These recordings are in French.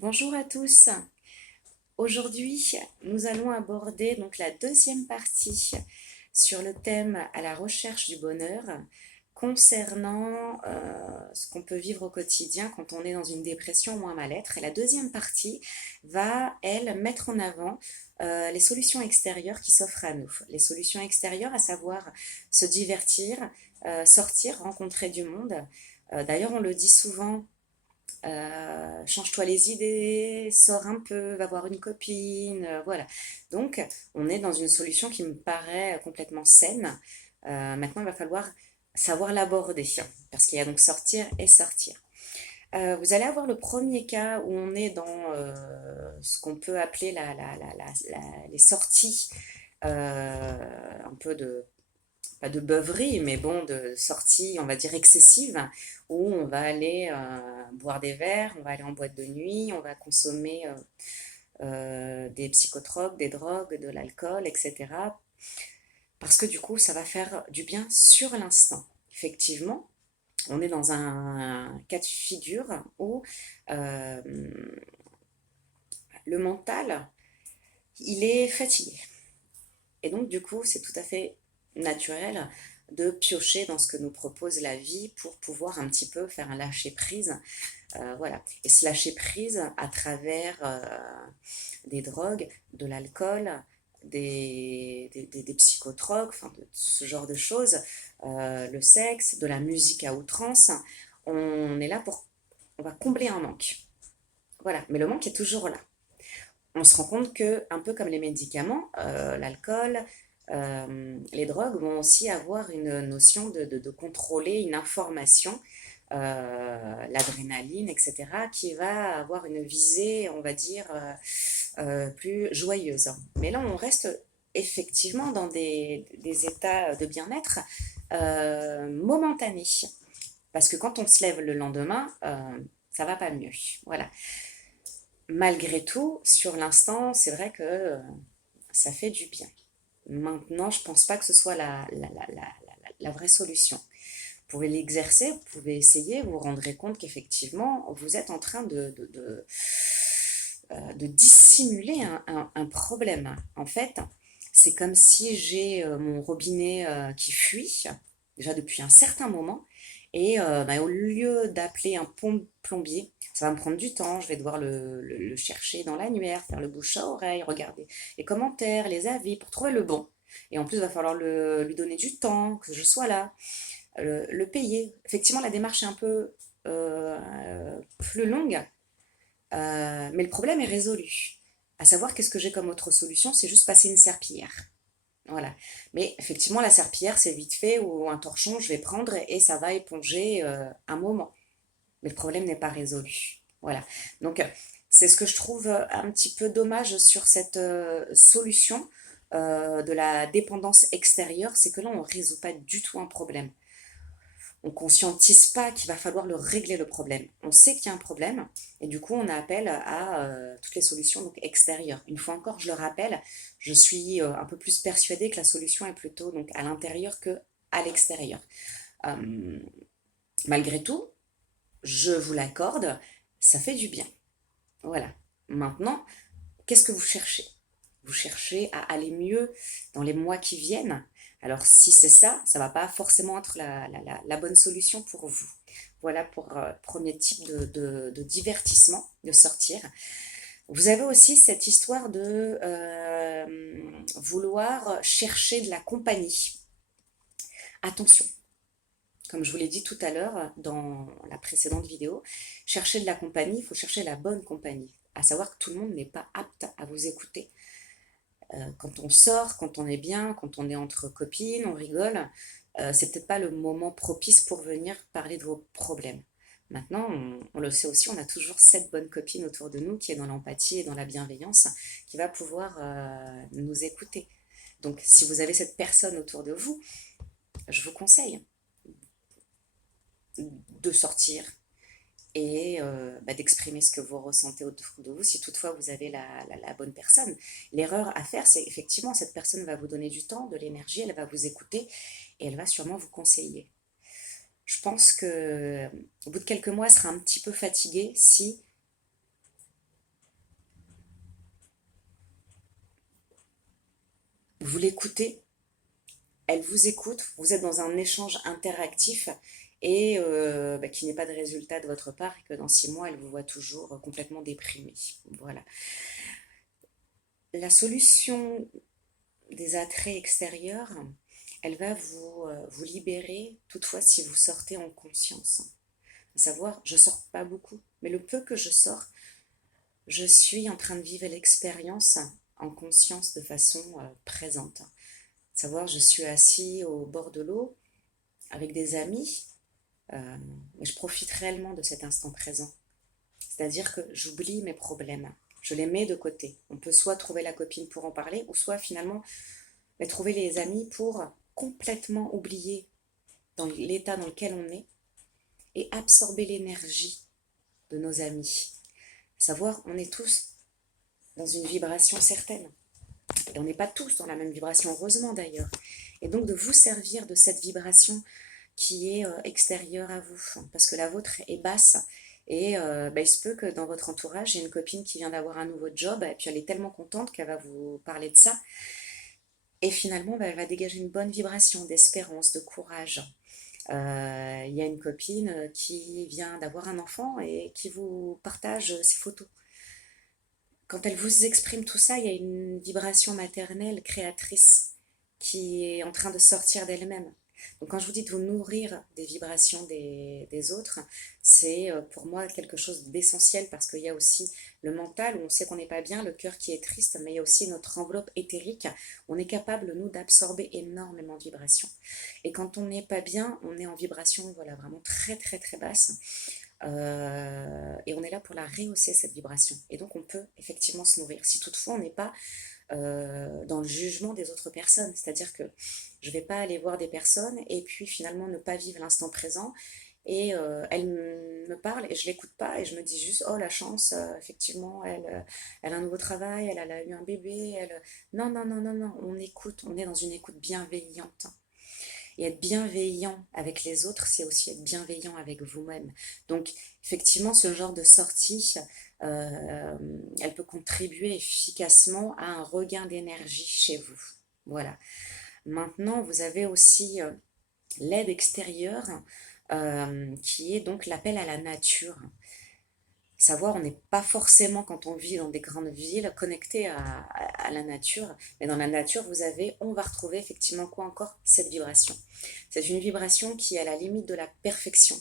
Bonjour à tous. Aujourd'hui, nous allons aborder donc la deuxième partie sur le thème à la recherche du bonheur concernant ce qu'on peut vivre au quotidien quand on est dans une dépression ou un mal-être. Et la deuxième partie va, elle, mettre en avant les solutions extérieures qui s'offrent à nous. Les solutions extérieures, à savoir se divertir, sortir, rencontrer du monde. D'ailleurs, on le dit souvent, change-toi les idées, sors un peu, va voir une copine, voilà. Donc, on est dans une solution qui me paraît complètement saine. Maintenant, il va falloir savoir l'aborder, parce qu'il y a donc sortir et sortir. Vous allez avoir le premier cas où on est dans ce qu'on peut appeler les sorties, un peu de pas de beuverie, mais bon, de sorties, on va dire, excessives, où on va aller boire des verres, on va aller en boîte de nuit, on va consommer des psychotropes, des drogues, de l'alcool, etc. Parce que du coup, ça va faire du bien sur l'instant. Effectivement, on est dans un cas de figure où euh, le mental, il est fatigué. Et donc, du coup, c'est tout à fait naturel de piocher dans ce que nous propose la vie pour pouvoir un petit peu faire un lâcher-prise. Voilà. Et ce lâcher-prise à travers des drogues, de l'alcool, des psychotropes, enfin, de ce genre de choses, le sexe, de la musique à outrance. On est là pour... On va combler un manque. Voilà. Mais le manque est toujours là. On se rend compte que, un peu comme les médicaments, l'alcool, les drogues vont aussi avoir une notion de contrôler une information, l'adrénaline, etc., qui va avoir une visée, on va dire, plus joyeuse. Mais là, on reste effectivement dans des états de bien-être momentanés. Parce que quand on se lève le lendemain, ça va pas mieux. Voilà. Malgré tout, sur l'instant, c'est vrai que ça fait du bien. Maintenant, je pense pas que ce soit la vraie solution. Vous pouvez l'exercer, vous pouvez essayer, vous vous rendrez compte qu'effectivement, vous êtes en train de dissimuler un problème. En fait, c'est comme si j'ai mon robinet qui fuit, déjà depuis un certain moment, et au lieu d'appeler un plombier, ça va me prendre du temps, je vais devoir le chercher dans l'annuaire, faire le bouche à oreille, regarder les commentaires, les avis pour trouver le bon. Et en plus, il va falloir lui donner du temps, que je sois là, le payer. Effectivement, la démarche est un peu plus longue, mais le problème est résolu. À savoir, qu'est-ce que j'ai comme autre solution? C'est juste passer une serpillière. Voilà. Mais effectivement, la serpillière, c'est vite fait, ou un torchon, je vais prendre et ça va éponger un moment. Mais le problème n'est pas résolu. Voilà. Donc, c'est ce que je trouve un petit peu dommage sur cette solution de la dépendance extérieure, c'est que là, on ne résout pas du tout un problème. On ne conscientise pas qu'il va falloir le régler le problème. On sait qu'il y a un problème et du coup on a appel à toutes les solutions donc, extérieures. Une fois encore, je le rappelle, je suis un peu plus persuadée que la solution est plutôt donc, à l'intérieur que à l'extérieur. Euh, Malgré tout, je vous l'accorde, ça fait du bien. Voilà. Maintenant, qu'est-ce que vous cherchez? Vous cherchez à aller mieux dans les mois qui viennent. Alors si c'est ça, ça ne va pas forcément être la bonne solution pour vous. Voilà pour premier type de divertissement, de sortir. Vous avez aussi cette histoire de vouloir chercher de la compagnie. Attention, comme je vous l'ai dit tout à l'heure dans la précédente vidéo, chercher de la compagnie, il faut chercher la bonne compagnie. À savoir que tout le monde n'est pas apte à vous écouter. Quand on sort, quand on est bien, quand on est entre copines, on rigole, c'est peut-être pas le moment propice pour venir parler de vos problèmes. Maintenant, on le sait aussi, on a toujours cette bonne copine autour de nous qui est dans l'empathie et dans la bienveillance, qui va pouvoir nous écouter. Donc, si vous avez cette personne autour de vous, je vous conseille de sortir, et d'exprimer ce que vous ressentez autour de vous si toutefois vous avez la bonne personne. L'erreur à faire, c'est effectivement cette personne va vous donner du temps, de l'énergie, elle va vous écouter et elle va sûrement vous conseiller. Je pense que au bout de quelques mois, elle sera un petit peu fatiguée si vous l'écoutez, elle vous écoute, vous êtes dans un échange interactif et qu'il n'y ait pas de résultat de votre part et que dans 6 mois, elle vous voit toujours complètement déprimé. Voilà. La solution des attraits extérieurs, elle va vous libérer toutefois si vous sortez en conscience. À savoir, je sors pas beaucoup, mais le peu que je sors, je suis en train de vivre l'expérience en conscience de façon présente. À savoir, je suis assis au bord de l'eau avec des amis, mais je profite réellement de cet instant présent. C'est-à-dire que j'oublie mes problèmes, je les mets de côté. On peut soit trouver la copine pour en parler, ou soit finalement trouver les amis pour complètement oublier dans l'état dans lequel on est et absorber l'énergie de nos amis. Savoir, on est tous dans une vibration certaine. Et on n'est pas tous dans la même vibration, heureusement d'ailleurs. Et donc de vous servir de cette vibration qui est extérieure à vous, parce que la vôtre est basse. Et il se peut que dans votre entourage, il y ait une copine qui vient d'avoir un nouveau job, et puis elle est tellement contente qu'elle va vous parler de ça. Et finalement, elle va dégager une bonne vibration d'espérance, de courage. Il y a une copine qui vient d'avoir un enfant et qui vous partage ses photos. Quand elle vous exprime tout ça, il y a une vibration maternelle, créatrice, qui est en train de sortir d'elle-même. Donc quand je vous dis de vous nourrir des vibrations des autres, c'est pour moi quelque chose d'essentiel parce qu'il y a aussi le mental où on sait qu'on n'est pas bien, le cœur qui est triste, mais il y a aussi notre enveloppe éthérique. On est capable, nous, d'absorber énormément de vibrations. Et quand on n'est pas bien, on est en vibration voilà, vraiment très très très basse. Et on est là pour la rehausser cette vibration. Et donc on peut effectivement se nourrir. Si toutefois on n'est pas dans le jugement des autres personnes, c'est-à-dire que je ne vais pas aller voir des personnes et puis finalement ne pas vivre l'instant présent et elle me parle et je l'écoute pas et je me dis juste oh la chance effectivement elle a un nouveau travail, elle a eu un bébé, non non non non non, on écoute, on est dans une écoute bienveillante. Et être bienveillant avec les autres, c'est aussi être bienveillant avec vous-même. Donc, effectivement, ce genre de sortie, elle peut contribuer efficacement à un regain d'énergie chez vous. Voilà. Maintenant, vous avez aussi l'aide extérieure, qui est donc l'appel à la nature. Savoir, on n'est pas forcément, quand on vit dans des grandes villes, connecté à la nature. Mais dans la nature, on va retrouver effectivement quoi encore? Cette vibration. C'est une vibration qui est à la limite de la perfection,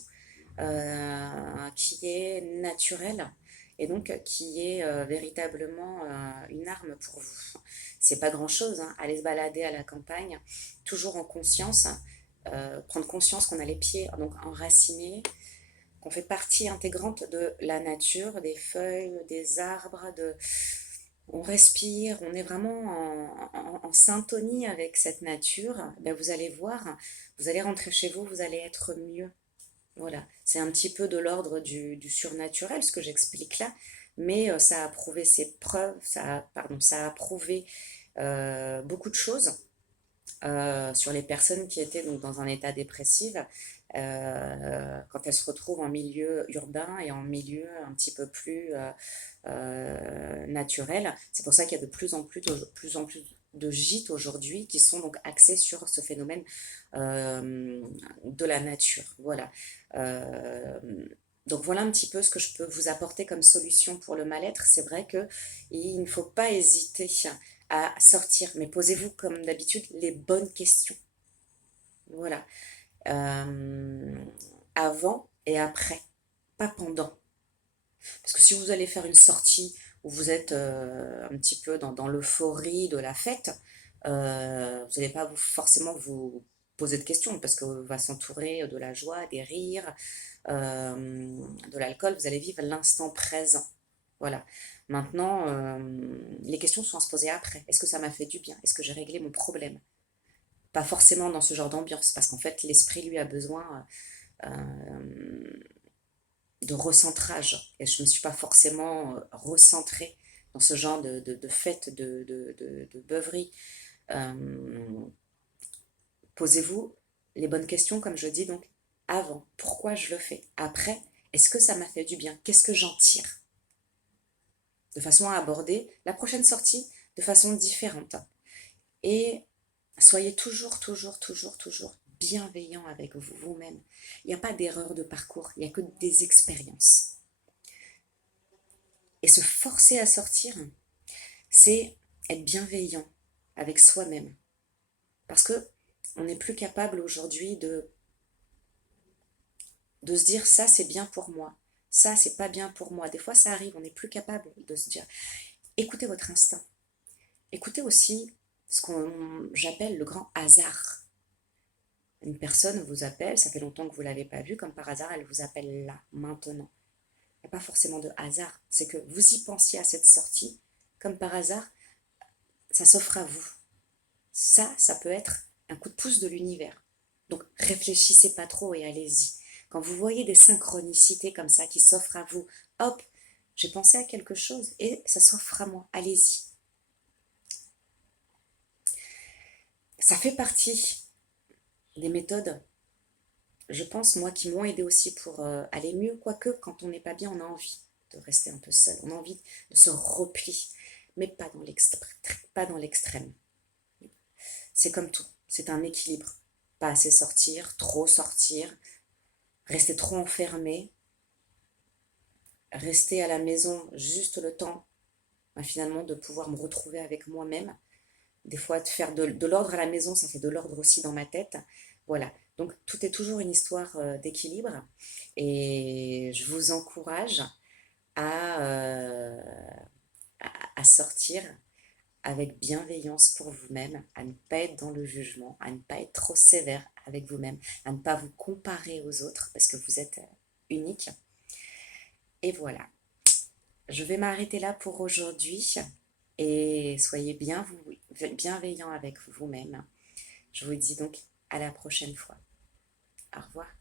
qui est naturelle et donc qui est véritablement une arme pour vous. C'est pas grand-chose, hein, aller se balader à la campagne, toujours en conscience, prendre conscience qu'on a les pieds donc enracinés, qu'on fait partie intégrante de la nature, des feuilles, des arbres, on respire, on est vraiment en syntonie avec cette nature, ben vous allez voir, vous allez rentrer chez vous, vous allez être mieux. Voilà, c'est un petit peu de l'ordre du surnaturel, ce que j'explique là, mais ça a prouvé ses preuves, ça a prouvé beaucoup de choses sur les personnes qui étaient donc dans un état dépressif, quand elles se retrouvent en milieu urbain et en milieu un petit peu plus naturel. C'est pour ça qu'il y a de plus en plus de gîtes aujourd'hui qui sont donc axés sur ce phénomène de la nature. Voilà. Euh, donc voilà un petit peu ce que je peux vous apporter comme solution pour le mal-être. C'est vrai qu'il ne faut pas hésiter à sortir, mais posez-vous comme d'habitude les bonnes questions. Voilà. Euh, Avant et après, pas pendant. Parce que si vous allez faire une sortie où vous êtes un petit peu dans l'euphorie de la fête, vous n'allez pas forcément vous poser de questions parce que va s'entourer de la joie, des rires, de l'alcool. Vous allez vivre l'instant présent. Voilà. Maintenant, les questions sont à se poser après. Est-ce que ça m'a fait du bien? Est-ce que j'ai réglé mon problème? Pas forcément dans ce genre d'ambiance, parce qu'en fait, l'esprit, lui, a besoin de recentrage. Et je ne me suis pas forcément recentrée dans ce genre de fête, de beuverie. Euh, Posez-vous les bonnes questions, comme je dis, donc avant, pourquoi je le fais? Après, est-ce que ça m'a fait du bien? Qu'est-ce que j'en tire? De façon à aborder la prochaine sortie de façon différente. Et soyez toujours, toujours, toujours, toujours bienveillant avec vous-même. Il n'y a pas d'erreur de parcours, il n'y a que des expériences. Et se forcer à sortir, c'est être bienveillant avec soi-même. Parce que on n'est plus capable aujourd'hui de se dire ça c'est bien pour moi, ça c'est pas bien pour moi. Des fois ça arrive, on n'est plus capable de se dire. Écoutez votre instinct. Écoutez aussi ce qu'on j'appelle le grand hasard. Une personne vous appelle, ça fait longtemps que vous ne l'avez pas vue, comme par hasard elle vous appelle là, maintenant. Il n'y a pas forcément de hasard, c'est que vous y pensiez à cette sortie, comme par hasard, ça s'offre à vous. Ça peut être un coup de pouce de l'univers. Donc réfléchissez pas trop et allez-y. Quand vous voyez des synchronicités comme ça qui s'offrent à vous, hop, j'ai pensé à quelque chose et ça s'offre à moi, allez-y. Ça fait partie des méthodes, je pense, moi, qui m'ont aidé aussi pour aller mieux, quoique quand on n'est pas bien, on a envie de rester un peu seul, on a envie de se replier, mais pas dans l'extrême. C'est comme tout, c'est un équilibre. Pas assez sortir, rester trop enfermé, rester à la maison juste le temps finalement de pouvoir me retrouver avec moi-même. Des fois, de faire de l'ordre à la maison, ça fait de l'ordre aussi dans ma tête. Voilà, donc tout est toujours une histoire d'équilibre et je vous encourage à, euh, à sortir avec bienveillance pour vous-même, à ne pas être dans le jugement, à ne pas être trop sévère avec vous-même, à ne pas vous comparer aux autres parce que vous êtes unique. Et voilà, je vais m'arrêter là pour aujourd'hui et soyez bienveillants avec vous-même. Je vous dis donc à la prochaine fois. Au revoir.